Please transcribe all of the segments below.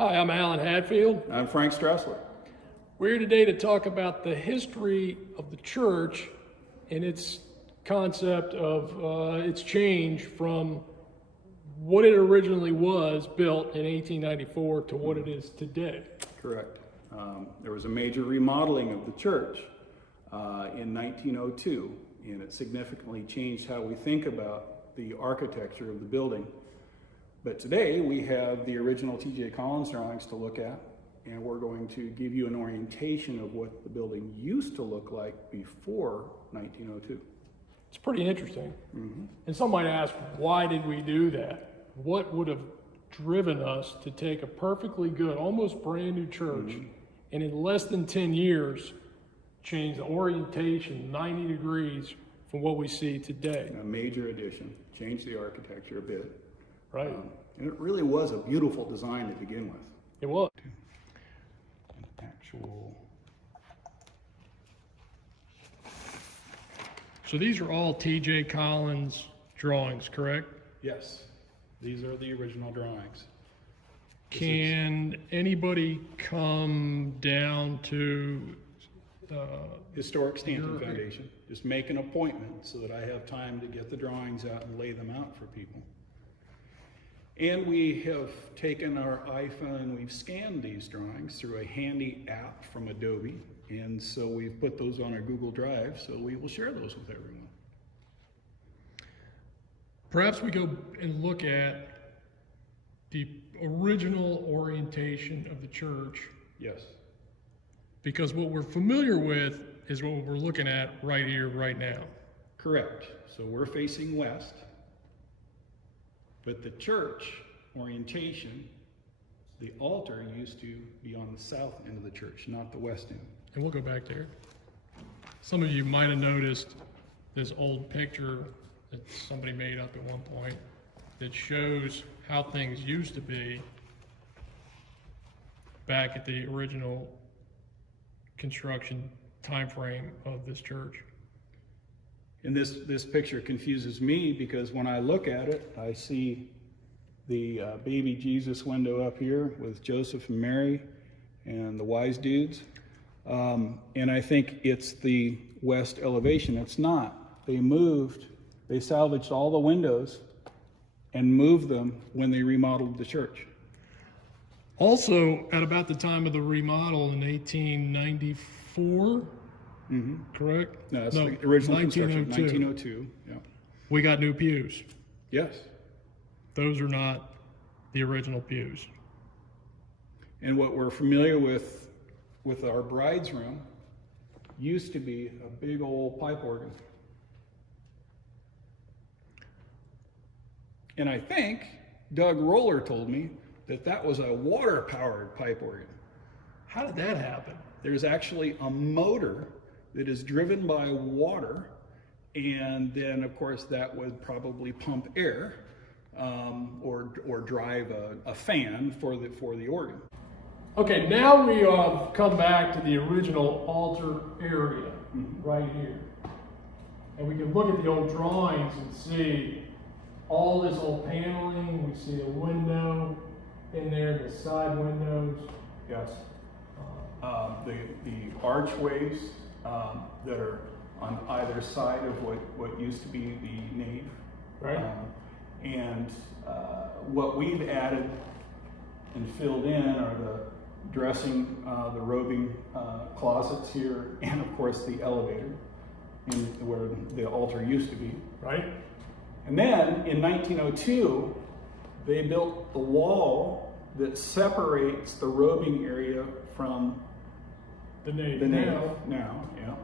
Hi, I'm Allan Hadfield. I'm Frank Strassler. We're here today to talk about the history of the church and its concept of its change from what it originally was built in 1894 to what it is today. Correct. There was a major remodeling of the church in 1902, and it significantly changed how we think about the architecture of the building. But today we have the original T.J. Collins drawings to look at, and we're going to give you an orientation of what the building used to look like before 1902. It's pretty interesting. Mm-hmm. And some might ask, why did we do that? What would have driven us to take a perfectly good, almost brand new church, and in less than 10 years, change the orientation 90 degrees from what we see today? A major addition, changed the architecture a bit. Right. And it really was a beautiful design to begin with. It was. So these are all T.J. Collins drawings, correct? Yes, these are the original drawings. Can anybody come down to Historic Stanton Foundation. Just make an appointment so that I have time to get the drawings out and lay them out for people. And we have taken our iPhone and we've scanned these drawings through a handy app from Adobe. And so we've put those on our Google Drive, so we will share those with everyone. Perhaps we go and look at the original orientation of the church, Yes. because what we're familiar with is what we're looking at right here, right now. Correct. So we're facing west, but the church orientation, the altar used to be on the south end of the church, not the west end. And we'll go back there. Some of you might have noticed this old picture that somebody made up at one point that shows how things used to be back at the original construction time frame of this church. And this picture confuses me because when I look at it, I see the baby Jesus window up here with Joseph and Mary and the wise dudes. And I think it's the west elevation. It's not. They salvaged all the windows and moved them when they remodeled the church. Also, at about the time of the remodel in 1894, correct? No, that's the original construction, 1902. 1902. Yeah. We got new pews. Yes. Those are not the original pews. And what we're familiar with our bride's room used to be a big old pipe organ. And I think Doug Roller told me that was a water-powered pipe organ. How did that happen? There's actually a motor that is driven by water, and then of course that would probably pump air or drive a fan for the organ. Okay, now we come back to the original altar area right here. And we can look at the old drawings and see all this old paneling. We see a window in there, the side windows. Yes. The archways that are on either side of what used to be the nave. Right. And what we've added and filled in are the dressing, the robing closets here, and of course the elevator where the altar used to be. Right. And then in 1902, they built the wall that separates the robing area from The nave. now, yeah.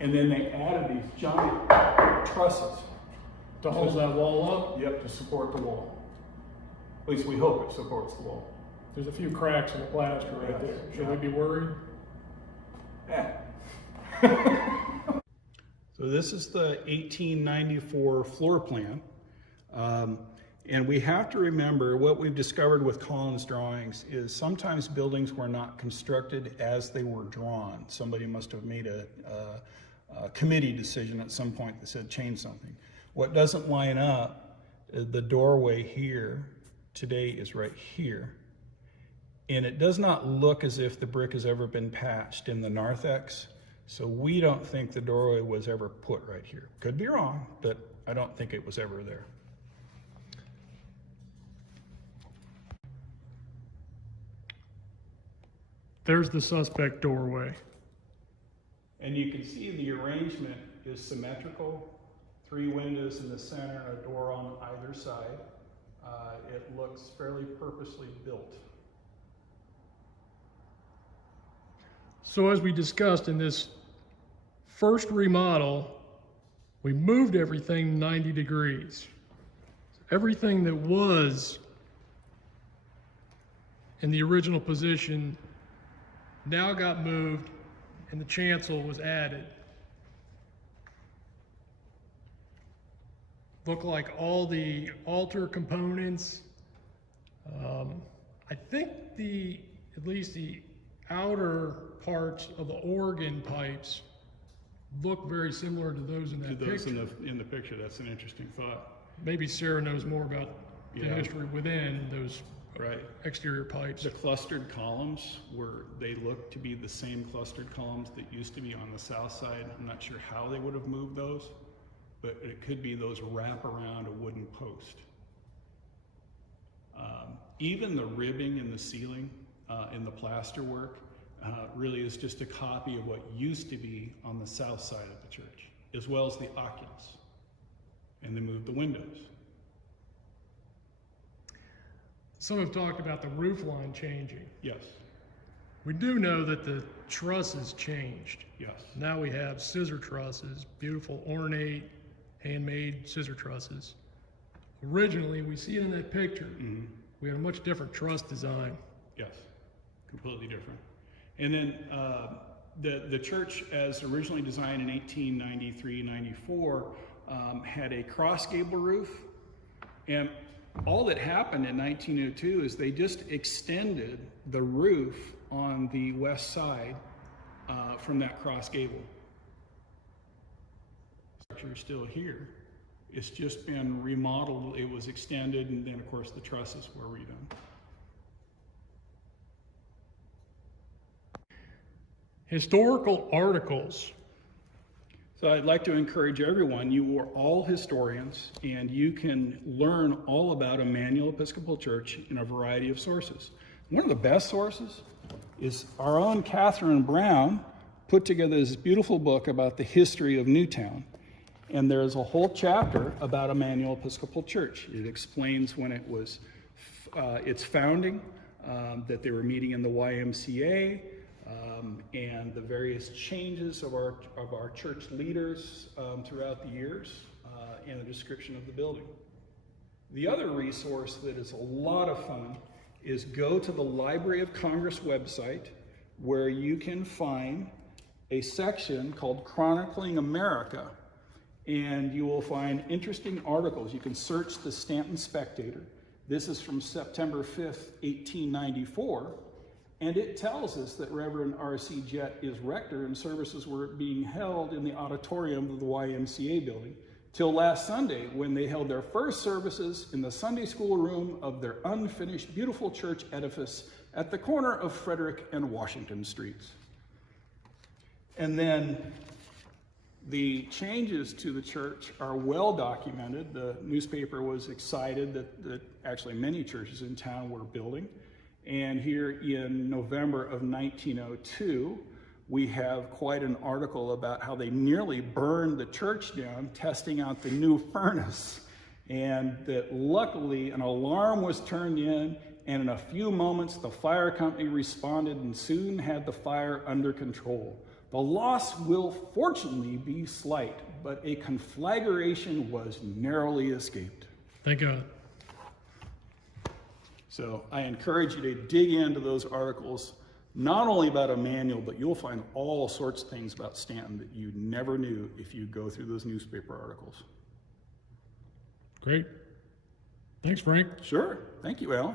And then they added these giant trusses To hold that wall up. Yep, to support the wall. At least we hope it supports the wall. There's a few cracks in the plaster right there. Should we be worried? Yeah. So this is the 1894 floor plan. And we have to remember what we've discovered with Collins drawings is sometimes buildings were not constructed as they were drawn. Somebody must have made a committee decision at some point that said change something. What doesn't line up, the doorway here today is right here. And it does not look as if the brick has ever been patched in the narthex. So we don't think the doorway was ever put right here. Could be wrong, but I don't think it was ever there. There's the suspect doorway. And you can see the arrangement is symmetrical. 3 windows in the center, a door on either side. It looks fairly purposely built. So as we discussed in this first remodel, we moved everything 90 degrees. Everything that was in the original position now got moved and the chancel was added. Look like all the altar components. I think at least the outer parts of the organ pipes look very similar to those in that picture. In the picture, that's an interesting thought. Maybe Sarah knows more about the history within those exterior pipes. The clustered columns they look to be the same clustered columns that used to be on the south side. I'm not sure how they would have moved those, but it could be those wrap around a wooden post. Even the ribbing in the ceiling, in the plaster work, really is just a copy of what used to be on the south side of the church, as well as the oculus. And they moved the windows. Some have talked about the roof line changing. Yes. We do know that the trusses changed. Yes. Now we have scissor trusses, beautiful, ornate, handmade scissor trusses. Originally, we see it in that picture. Mm-hmm. We had a much different truss design. Yes, completely different. And then the church, as originally designed in 1893-94, had a cross gable roof. And all that happened in 1902 is they just extended the roof on the west side from that cross gable. The structure is still here. It's just been remodeled. It was extended, and then of course the trusses were redone. Historical articles. So I'd like to encourage everyone, you are all historians, and you can learn all about Emmanuel Episcopal Church in a variety of sources. One of the best sources is our own Catherine Brown put together this beautiful book about the history of Newtown. And there's a whole chapter about Emmanuel Episcopal Church. It explains when it was its founding, that they were meeting in the YMCA, and the various changes of our church leaders throughout the years, and a description of the building. The other resource that is a lot of fun is go to the Library of Congress website, where you can find a section called Chronicling America, and you will find interesting articles. You can search the Stanton Spectator. This is from September 5th, 1894. And it tells us that Reverend R.C. Jett is rector, and services were being held in the auditorium of the YMCA building till last Sunday, when they held their first services in the Sunday school room of their unfinished, beautiful church edifice at the corner of Frederick and Washington Streets. And then the changes to the church are well documented. The newspaper was excited that actually many churches in town were building. And here in November of 1902, we have quite an article about how they nearly burned the church down testing out the new furnace. And that luckily an alarm was turned in, and in a few moments the fire company responded and soon had the fire under control. The loss will fortunately be slight, but a conflagration was narrowly escaped. Thank God. So I encourage you to dig into those articles, not only about Emmanuel, but you'll find all sorts of things about Stanton that you never knew if you go through those newspaper articles. Great. Thanks, Frank. Sure. Thank you, Al.